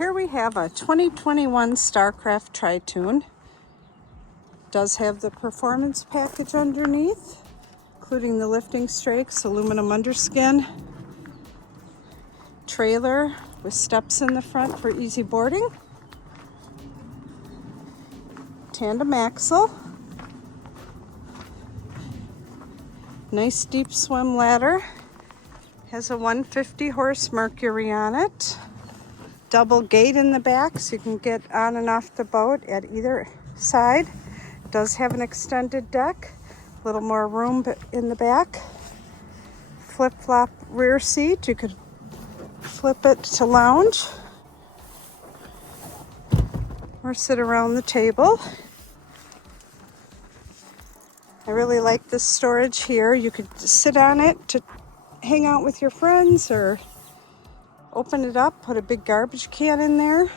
Here we have a 2021 Starcraft Tri-Toon. Does have the performance package underneath, including the lifting strakes, aluminum underskin, trailer with steps in the front for easy boarding, tandem axle, nice deep swim ladder, has a 150 horse Mercury on it, double gate in the back so you can get on and off the boat at either side. Does have an extended deck, a little more room in the back, flip-flop rear seat, you could flip it to lounge or sit around the table. I really like this storage here. You could sit on it to hang out with your friends or open it up, put a big garbage can in there.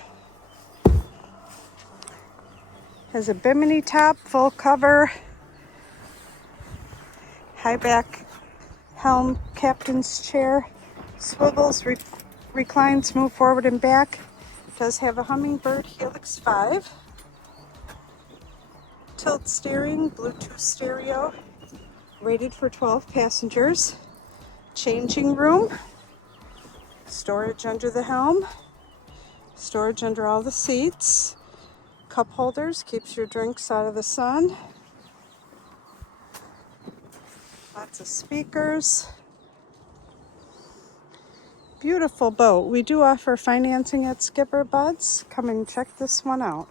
Has a bimini top, full cover, high back helm, captain's chair, swivels, reclines, move forward and back. Does have a Hummingbird Helix 5. Tilt steering, Bluetooth stereo, rated for 12 passengers. Changing room, storage under the helm, storage under all the seats, cup holders, keeps your drinks out of the sun, lots of speakers. Beautiful boat. We do offer financing at SkipperBud's. Come and check this one out.